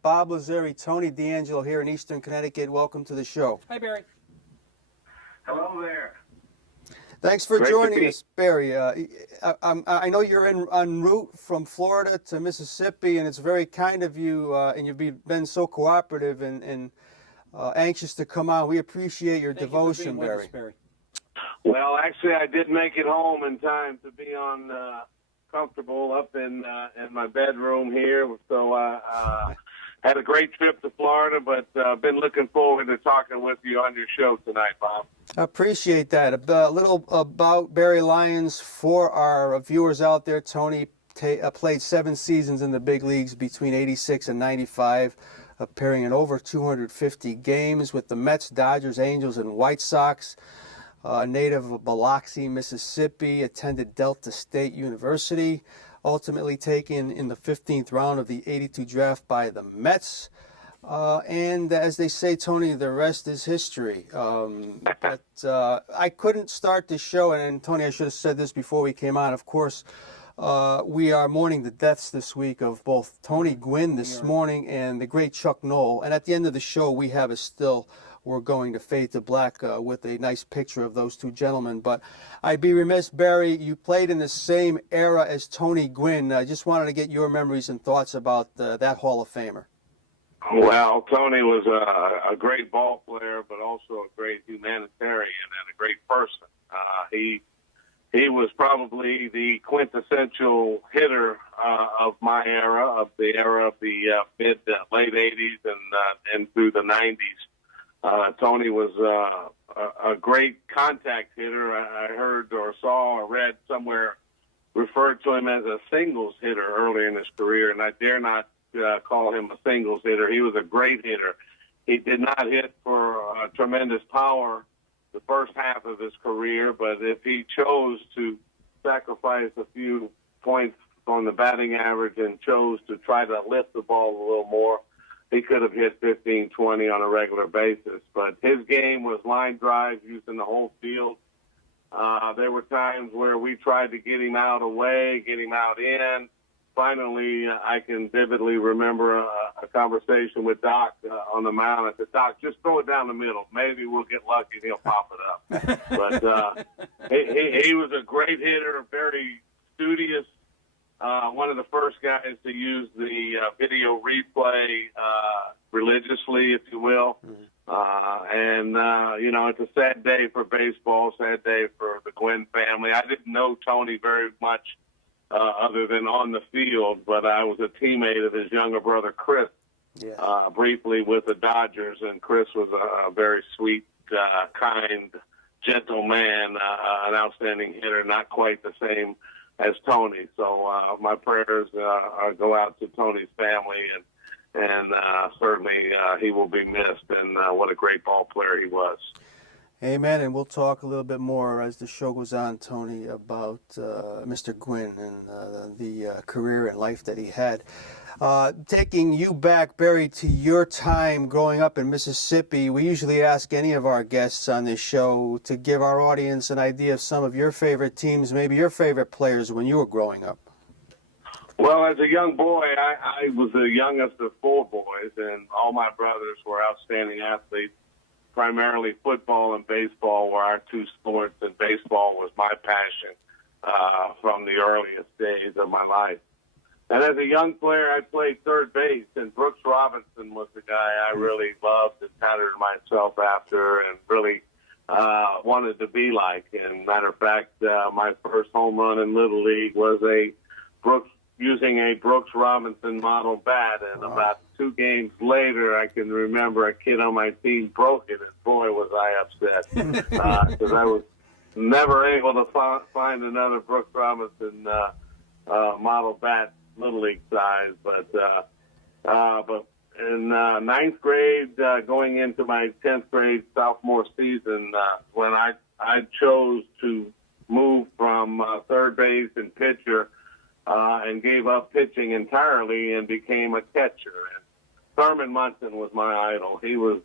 Bob Lazari, Tony D'Angelo here in Eastern Connecticut. Welcome to the show. Hi, Barry. Hello there. Thanks for Great joining us, Barry. I know you're en route from Florida to Mississippi, and it's very kind of you, and you've been so cooperative and anxious to come on. We appreciate your Thank devotion, you for being with Barry. us, Barry. Well, actually, I did make it home in time to be on comfortable up in my bedroom here. So had a great trip to Florida, but been looking forward to talking with you on your show tonight, Bob. I appreciate that. A little about Barry Lyons for our viewers out there. Tony played 7 seasons in the big leagues between '86 and '95, appearing in over 250 games with the Mets, Dodgers, Angels, and White Sox. A native of Biloxi, Mississippi, attended Delta State University, ultimately taken in the 15th round of the '82 draft by the Mets. And as they say, Tony, the rest is history. But I couldn't start this show, and Tony, I should have said this before we came on. Of course, we are mourning the deaths this week of both Tony Gwynn this morning and the great Chuck Noll. And at the end of the show, we have a still. We're going to fade to black with a nice picture of those two gentlemen. But I'd be remiss, Barry, you played in the same era as Tony Gwynn. I just wanted to get your memories and thoughts about that Hall of Famer. Well, Tony was a great ball player, but also a great humanitarian and a great person. He was probably the quintessential hitter of my era, of the late 80s and through the 90s. Tony was a great contact hitter. I heard or saw or read somewhere referred to him as a singles hitter early in his career, and I dare not call him a singles hitter. He was a great hitter. He did not hit for tremendous power the first half of his career, but if he chose to sacrifice a few points on the batting average and chose to try to lift the ball a little more, he could have hit 15, 20 on a regular basis. But his game was line drives using the whole field. There were times where we tried to get him out away, get him out in. Finally, I can vividly remember a conversation with Doc on the mound. I said, Doc, just throw it down the middle. Maybe we'll get lucky and he'll pop it up. But he was a great hitter, very studious. One of the first guys to use the video replay religiously, if you will. It's a sad day for baseball, sad day for the Gwynn family. I didn't know Tony very much other than on the field, but I was a teammate of his younger brother, Chris, briefly with the Dodgers, and Chris was a very sweet, kind, gentle man, an outstanding hitter, not quite the same as Tony. So my prayers go out to Tony's family, and certainly he will be missed, and what a great ball player he was. Amen, and we'll talk a little bit more as the show goes on, Tony, about Mr. Gwynn and the career and life that he had. Taking you back, Barry, to your time growing up in Mississippi, we usually ask any of our guests on this show to give our audience an idea of some of your favorite teams, maybe your favorite players when you were growing up. Well, as a young boy, I was the youngest of 4 boys, and all my brothers were outstanding athletes. Primarily football and baseball were our 2 sports, and baseball was my passion from the earliest days of my life. And as a young player, I played third base, and Brooks Robinson was the guy I really loved and patterned myself after and really wanted to be like. And matter of fact, my first home run in Little League was using a Brooks Robinson model bat, and about 2 games later, I can remember a kid on my team broke it, and boy, was I upset, because I was never able to find another Brooks Robinson model bat, Little League size. But in 9th grade, going into my 10th grade sophomore season, when I chose to move from third base and pitcher, and gave up pitching entirely and became a catcher. And Thurman Munson was my idol. He was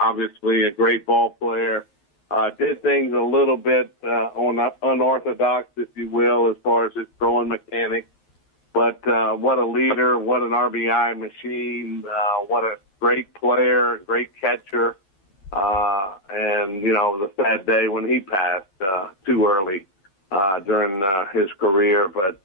obviously a great ball player. Did things a little bit unorthodox, if you will, as far as his throwing mechanics. But what a leader, what an RBI machine, what a great player, great catcher. And, the sad day when he passed too early during his career. But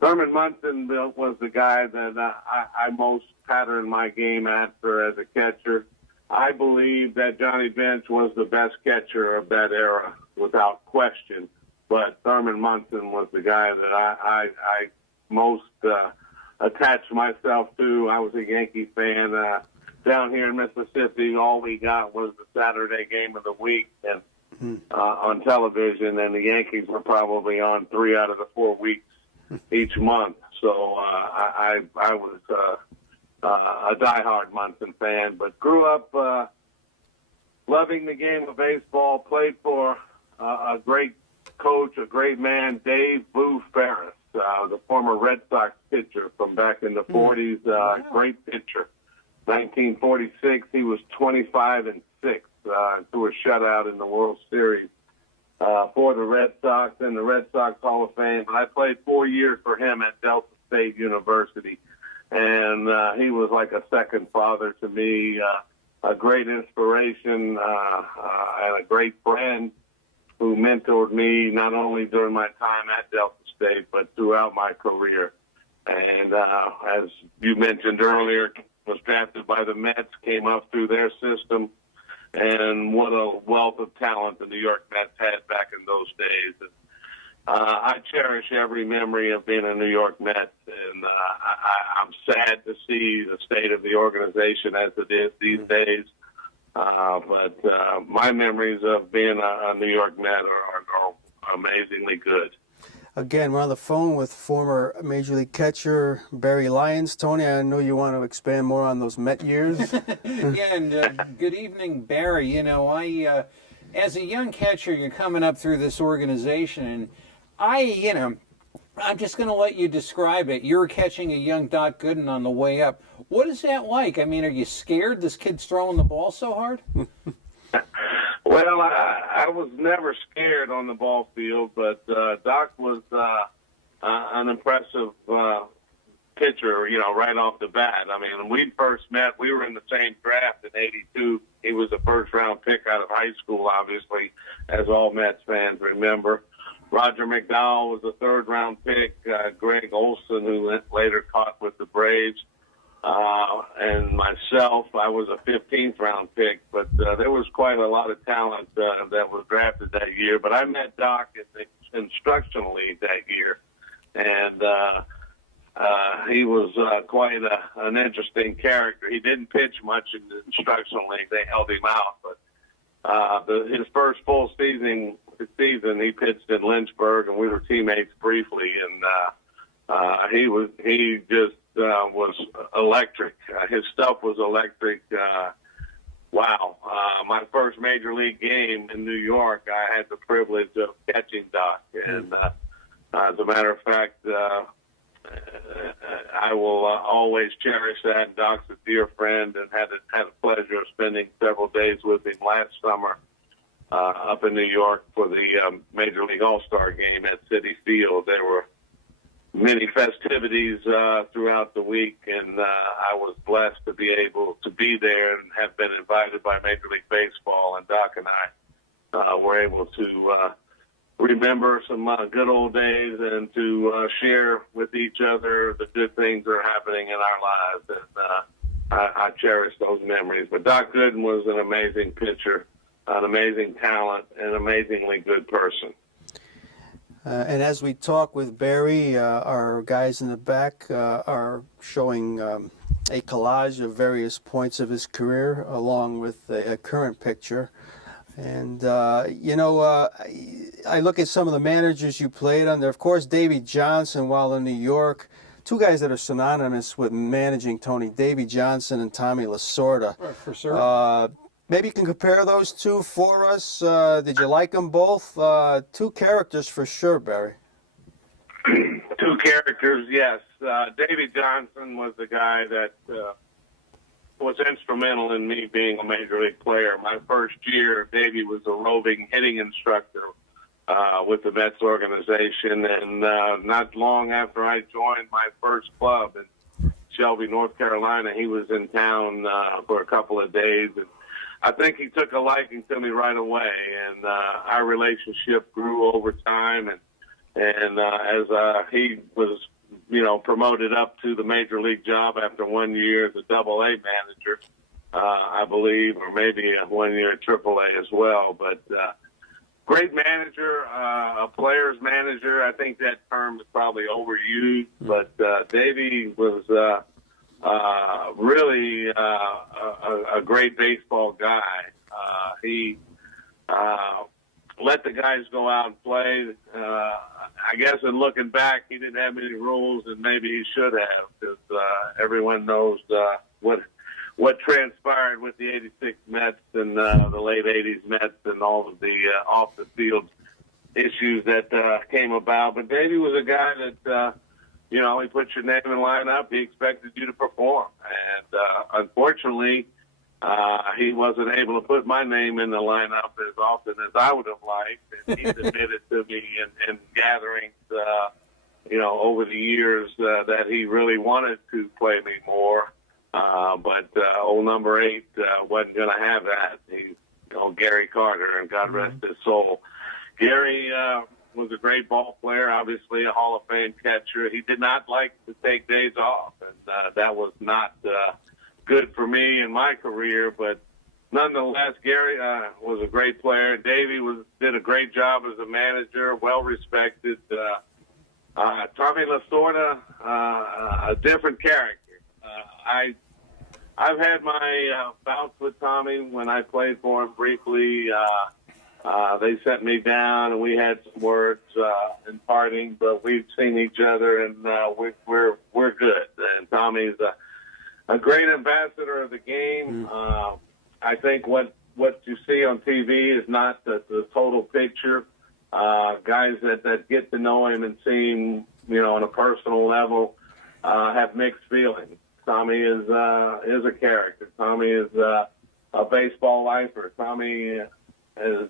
Thurman Munson was the guy that I most patterned my game after as a catcher. I believe that Johnny Bench was the best catcher of that era, without question. But Thurman Munson was the guy that I most attached myself to. I was a Yankee fan. Down here in Mississippi, all we got was the Saturday game of the week and on television, and the Yankees were probably on 3 out of the 4 weeks each month. So I was a diehard Munson fan, but grew up loving the game of baseball. Played for a great coach, a great man, Dave Boo Ferris, the former Red Sox pitcher from back in the 40s. Great pitcher. 1946, he was 25-6 through a shutout in the World Series for the Red Sox in the Red Sox Hall of Fame. And I played 4 years for him at Delta State University, and he was like a second father to me, a great inspiration and a great friend who mentored me not only during my time at Delta State but throughout my career. And as you mentioned earlier, was drafted by the Mets, came up through their system, and what a wealth of talent the New York Mets had back in those days. And, I cherish every memory of being a New York Met, and I'm sad to see the state of the organization as it is these days. But my memories of being a New York Met are amazingly good. Again, we're on the phone with former Major League catcher Barry Lyons. Tony, I know you want to expand more on those Met years. Yeah, and good evening, Barry. I, as a young catcher, you're coming up through this organization, and I'm just going to let you describe it. You're catching a young Doc Gooden on the way up. What is that like? I mean, are you scared this kid's throwing the ball so hard? Well, I was never scared on the ball field, but Doc was an impressive pitcher, right off the bat. I mean, when we first met, we were in the same draft in '82. He was a first-round pick out of high school, obviously, as all Mets fans remember. Roger McDowell was a third-round pick. Greg Olson, who later caught with the Braves. And myself, I was a 15th round pick, but there was quite a lot of talent that was drafted that year. But I met Doc in the instructional league that year, and he was quite an interesting character. He didn't pitch much in the instructional league; they held him out. But his first full season, he pitched in Lynchburg, and we were teammates briefly. And he just was electric. His stuff was electric. Wow. My first major league game in New York, I had the privilege of catching Doc. And as a matter of fact, I will always cherish that. Doc's a dear friend, and had a pleasure of spending several days with him last summer up in New York for the Major League All-Star game at Citi Field. There were many festivities throughout the week, and I was blessed to be able to be there and have been invited by Major League Baseball, and Doc and I were able to remember some good old days and to share with each other the good things that are happening in our lives, and I cherish those memories. But Doc Gooden was an amazing pitcher, an amazing talent, and an amazingly good person. And as we talk with Barry, our guys in the back are showing a collage of various points of his career along with a current picture. And, I look at some of the managers you played under. Of course, Davey Johnson while in New York. Two guys that are synonymous with managing Tony, Davey Johnson and Tommy Lasorda. For sure. Maybe you can compare those two for us. Did you like them both? Two characters for sure, Barry. Two characters, yes. Davey Johnson was the guy that was instrumental in me being a major league player. My first year, Davey was a roving hitting instructor with the Mets organization. And not long after I joined my first club in Shelby, North Carolina, he was in town for a couple of days. And I think he took a liking to me right away, and our relationship grew over time. And as he was, promoted up to the major league job after 1 year as a Double-A manager, I believe, or maybe 1 year at Triple-A as well. But great manager, a player's manager. I think that term is probably overused, but Davey was really a great baseball guy. He let the guys go out and play. I guess in looking back, he didn't have any rules, and maybe he should have, because everyone knows what transpired with the '86 Mets and the late '80s Mets and all of the off-the-field issues that came about. But Davey was a guy that, he put your name in lineup. He expected you to perform. And unfortunately, he wasn't able to put my name in the lineup as often as I would have liked. And he's admitted to me in gatherings, over the years that he really wanted to play me more. But old number 8 wasn't going to have that. Gary Carter, and God rest his soul. Gary was a great ball player, obviously a Hall of Fame catcher. He did not like to take days off, and that was not good for me in my career. But nonetheless, Gary was a great player. Davey did a great job as a manager, well respected. Tommy Lasorda, a different character. I've had my bouts with Tommy when I played for him briefly. They sent me down, and we had some words in parting, but we've seen each other, and we're good. And Tommy's a great ambassador of the game. I think what you see on TV is not the total picture. Guys that get to know him and see him, on a personal level, have mixed feelings. Tommy is a character. Tommy is a baseball lifer. Tommy is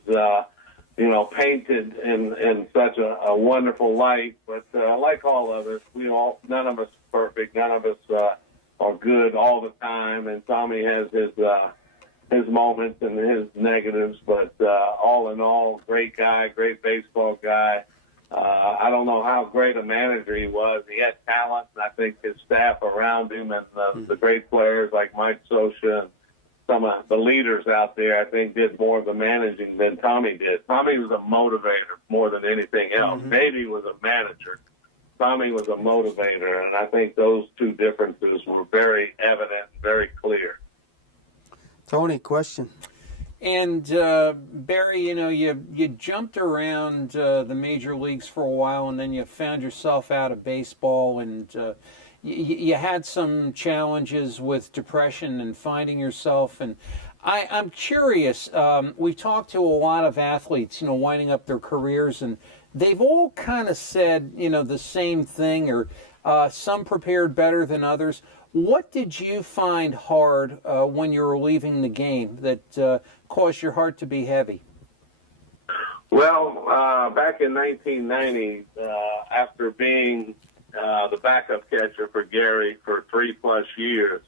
painted in such a wonderful light. But like all of us, none of us are perfect. None of us are good all the time. And Tommy has his moments and his negatives. But all in all, great guy, great baseball guy. I don't know how great a manager he was. He had talent, and I think his staff around him and the great players like Mike Scioscia and some of the leaders out there, I think, did more of the managing than Tommy did. Tommy was a motivator more than anything else. Davey was a manager. Tommy was a motivator, and I think those two differences were very evident, very clear. Tony, question. And Barry, you jumped around the major leagues for a while, and then you found yourself out of baseball, and you had some challenges with depression and finding yourself. And I'm curious. We've talked to a lot of athletes, winding up their careers, and they've all kind of said, the same thing, or some prepared better than others. What did you find hard when you were leaving the game that caused your heart to be heavy? Well, back in 1990, after being the backup catcher for Gary for 3+ years,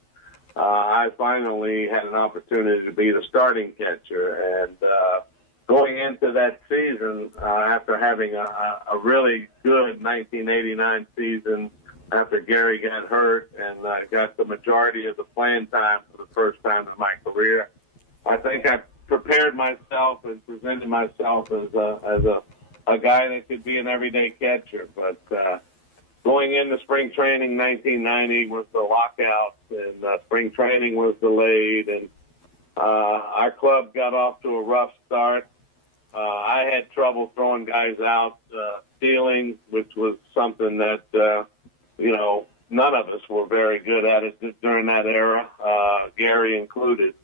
I finally had an opportunity to be the starting catcher. And going into that season, after having a really good 1989 season, after Gary got hurt and got the majority of the playing time for the first time in my career, I think I prepared myself and presented myself as a guy that could be an everyday catcher. But going into spring training 1990 was the lockout, and spring training was delayed, and our club got off to a rough start. I had trouble throwing guys out, stealing, which was something that none of us were very good at it during that era, Gary included.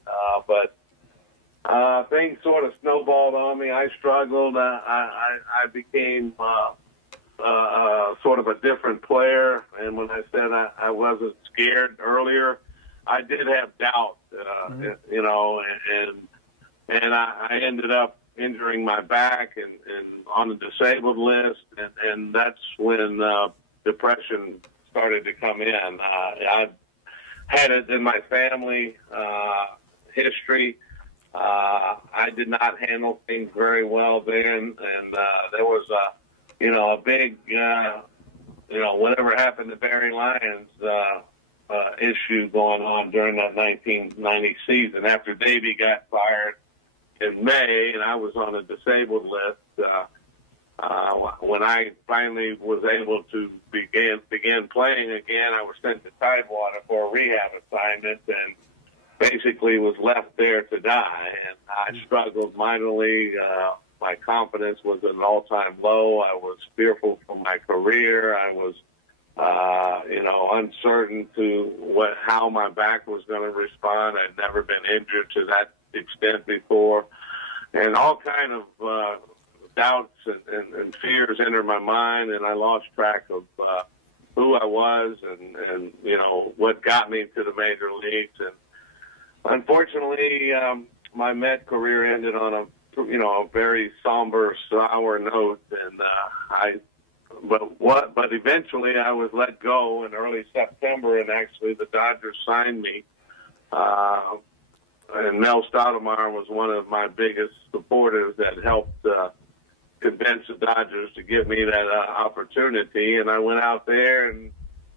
But things sort of snowballed on me. I struggled. I became sort of a different player. And when I said I wasn't scared earlier, I did have doubt, and I ended up injuring my back and on the disabled list, and that's when depression started to come in. I had it in my family history. I did not handle things very well then, and there was a big, whatever happened to Barry Lyons issue going on during that 1990 season. After Davey got fired in May, and I was on a disabled list, when I finally was able to begin playing again, I was sent to Tidewater for a rehab assignment and basically was left there to die. And I struggled mightily. My confidence was at an all-time low. I was fearful for my career. I was, uncertain to how my back was going to respond. I'd never been injured to that extent before. And all kind of doubts and fears entered my mind, and I lost track of who I was and what got me to the major leagues. And unfortunately, my Met career ended on a very somber, sour note, and but eventually I was let go in early September, and actually the Dodgers signed me. And Mel Stoudemire was one of my biggest supporters that helped convince the Dodgers to give me that opportunity. And I went out there in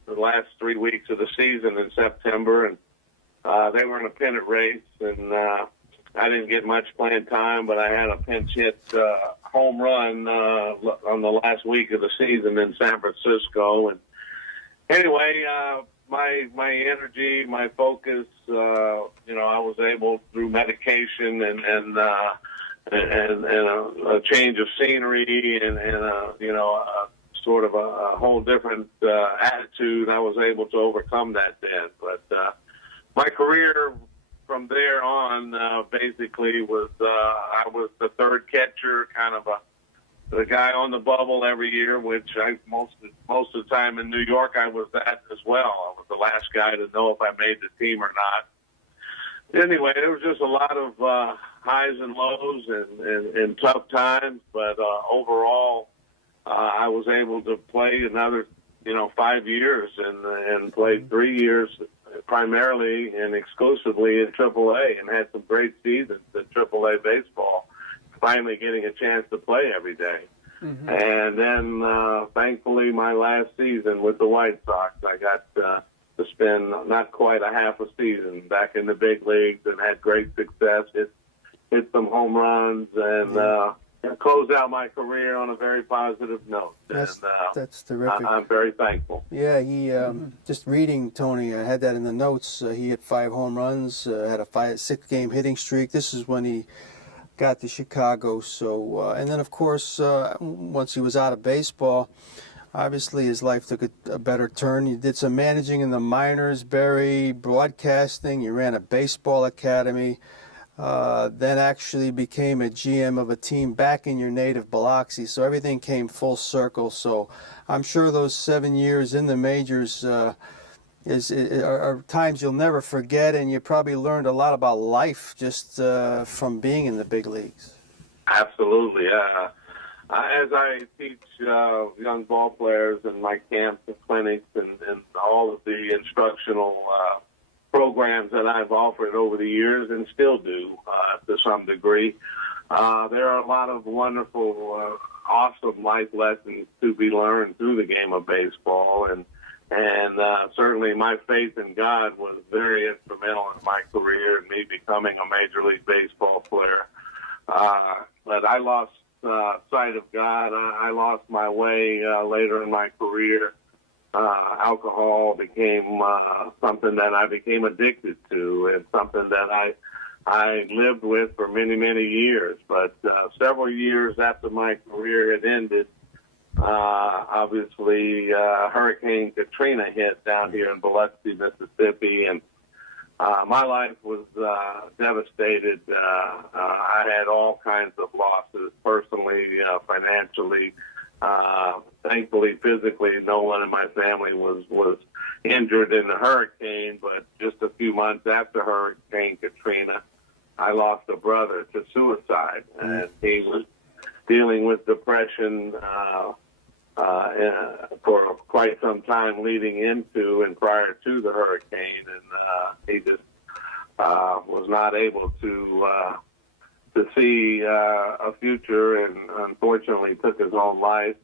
the last 3 weeks of the season in September, and they were in a pennant race, and I didn't get much playing time, but I had a pinch hit home run on the last week of the season in San Francisco. And anyway, my energy, my focus, I was able through medication and a change of scenery and sort of a whole different attitude, I was able to overcome that then. But my career from there on basically was I was the third catcher, kind of the guy on the bubble every year, which most of the time in New York I was that as well. I was the last guy to know if I made the team or not. Anyway, there was just a lot of highs and lows and tough times, but overall I was able to play another 5 years and played 3 years primarily and exclusively in AAA and had some great seasons in AAA baseball, finally getting a chance to play every day. Mm-hmm. And then, thankfully, my last season with the White Sox, I got to spend not quite a half a season back in the big leagues and had great success, hit some home runs, and close out my career on a very positive note. That's terrific. I'm very thankful. Yeah, he just reading Tony. I had that in the notes. He hit 5 home runs, had a 6-game hitting streak. This is when he got to Chicago. So, and then of course, once he was out of baseball, obviously his life took a better turn. You did some managing in the minors, Barry, broadcasting. You ran a baseball academy. Then actually became a GM of a team back in your native Biloxi. So everything came full circle. So I'm sure those 7 years in the majors are times you'll never forget, and you probably learned a lot about life just from being in the big leagues. Absolutely. As I teach young ball players in my camps and clinics and all of the instructional programs that I've offered over the years and still do to some degree, there are a lot of wonderful, awesome life lessons to be learned through the game of baseball. And certainly my faith in God was very instrumental in my career and me becoming a Major League Baseball player. But I lost sight of God. I lost my way later in my career. Alcohol became something that I became addicted to, and something that I lived with for many, many years. But several years after my career had ended, obviously Hurricane Katrina hit down here in Biloxi, Mississippi, and my life was devastated. I had all kinds of losses, personally, financially. Thankfully, physically, no one in my family was injured in the hurricane, but just a few months after Hurricane Katrina, I lost a brother to suicide, and he condition for quite some time leading into and prior to the hurricane, and he just was not able to see a future, and unfortunately took his own life.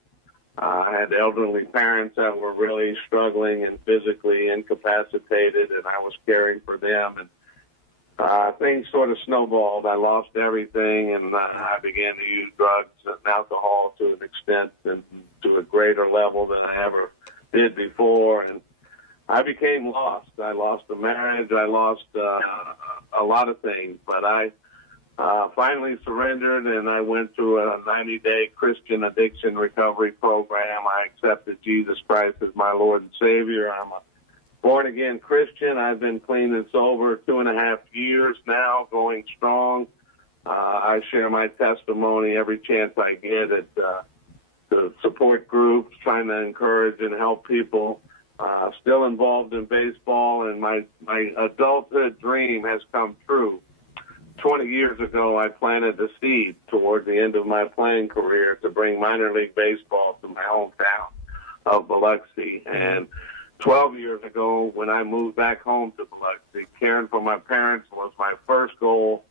I had elderly parents that were really struggling and physically incapacitated, and I was caring for them. And things sort of snowballed. I lost everything, and I began to use drugs and alcohol to an extent and to a greater level than I ever did before. And I became lost. I lost a marriage. I lost a lot of things. But I finally surrendered, and I went through a 90-day Christian addiction recovery program. I accepted Jesus Christ as my Lord and Savior. I'm a born-again Christian. I've been clean and sober 2.5 years now, going strong. I share my testimony every chance I get at the support groups, trying to encourage and help people. Still involved in baseball, and my adulthood dream has come true. 20 years ago, I planted the seed toward the end of my playing career to bring minor league baseball to my hometown of Biloxi. And 12 years ago, when I moved back home to Biloxi, caring for my parents was my first goal,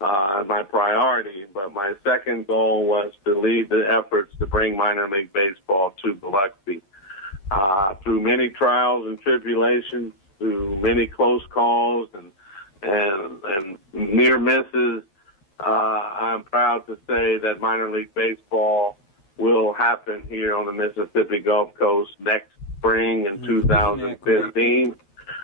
my priority. But my second goal was to lead the efforts to bring minor league baseball to Biloxi. Through many trials and tribulations, through many close calls and near misses, I'm proud to say that minor league baseball will happen here on the Mississippi Gulf Coast next spring in 2015.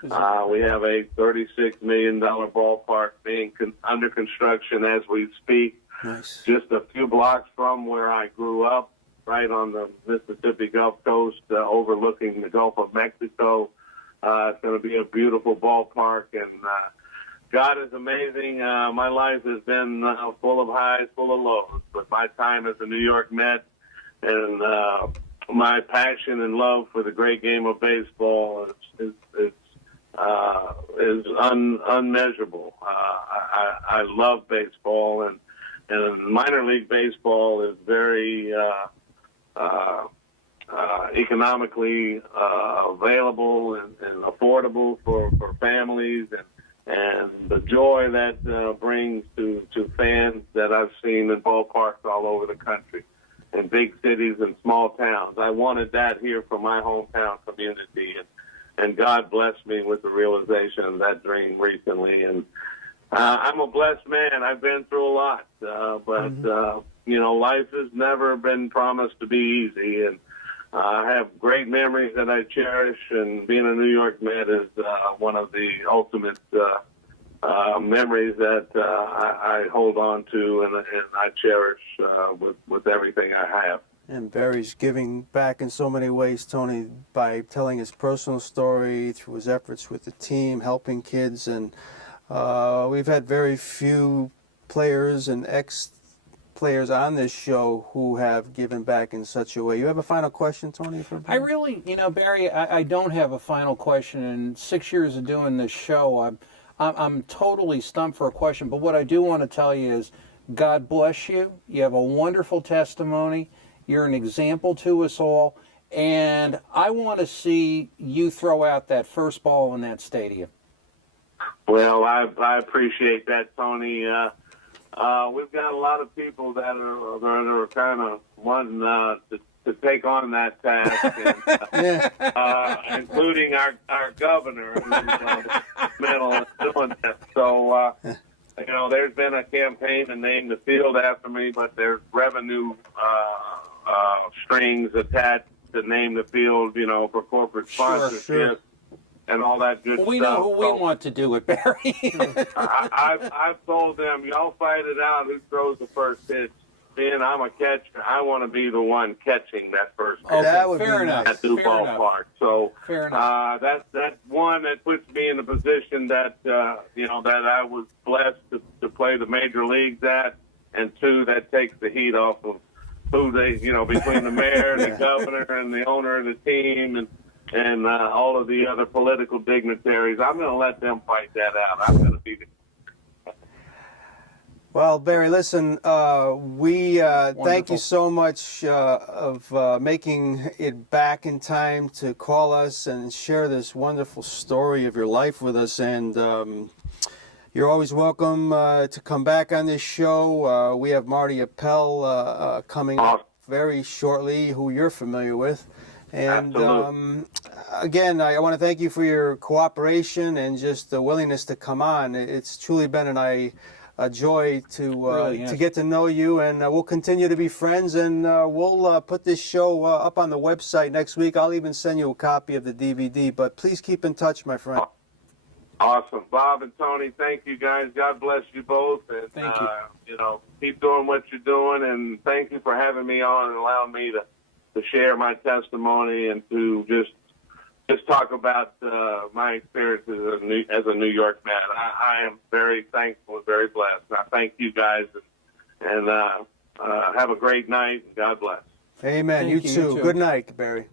We have a $36 million ballpark being under construction as we speak. Nice. Just a few blocks from where I grew up, right on the Mississippi Gulf Coast, overlooking the Gulf of Mexico. It's going to be a beautiful ballpark, and God is amazing. My life has been full of highs, full of lows, but my time as a New York Met and my passion and love for the great game of baseball is unmeasurable. I love baseball, and minor league baseball is very economically available and affordable for families, and the joy that brings to fans that I've seen in ballparks all over the country, in big cities and small towns. I wanted that here for my hometown community, and God blessed me with the realization of that dream recently. And I'm a blessed man. I've been through a lot, but life has never been promised to be easy, and I have great memories that I cherish, and being a New York Met is one of the ultimate memories that I hold on to and I cherish with everything I have. And Barry's giving back in so many ways, Tony, by telling his personal story through his efforts with the team, helping kids, and we've had very few players and ex-players on this show who have given back in such a way. You have a final question, Tony? For I really, Barry, I don't have a final question. In 6 years of doing this show, I'm totally stumped for a question. But what I do want to tell you is, God bless you. You have a wonderful testimony. You're an example to us all. And I want to see you throw out that first ball in that stadium. Well, I appreciate that, Tony. We've got a lot of people that are kind of wanting to take on that task, and, including our governor, who's middle of doing that. So, there's been a campaign to name the field after me, but there's revenue strings attached to name the field, for corporate sponsorship. Sure. And all that good stuff. We know who we want to do it, Barry. I've told them, y'all fight it out who throws the first pitch. Being I'm a catcher, I want to be the one catching that first pitch. Okay, that would fair be enough. nice. At the ballpark. So fair enough. That's one that puts me in the position that that I was blessed to play the major leagues at, and two, that takes the heat off of who they between the mayor, the governor, and the owner of the team, and all of the other political dignitaries. I'm going to let them fight that out. I'm going to be Well, Barry, listen, we thank Wonderful. you so much of making it back in time to call us and share this wonderful story of your life with us. And you're always welcome to come back on this show. We have Marty Appel coming up very shortly, who you're familiar with. And again, I want to thank you for your cooperation and just the willingness to come on. It's truly been a joy to get to know you, and we'll continue to be friends, and we'll put this show up on the website next week. I'll even send you a copy of the DVD, but please keep in touch, my friend. Awesome. Bob and Tony, thank you guys. God bless you both. And, Thank you. Keep doing what you're doing. And thank you for having me on and allowing me to share my testimony and to just talk about my experiences as a New York man. I am very thankful and very blessed. And I thank you guys. And have a great night. God bless. Amen. You too. Good night, Barry.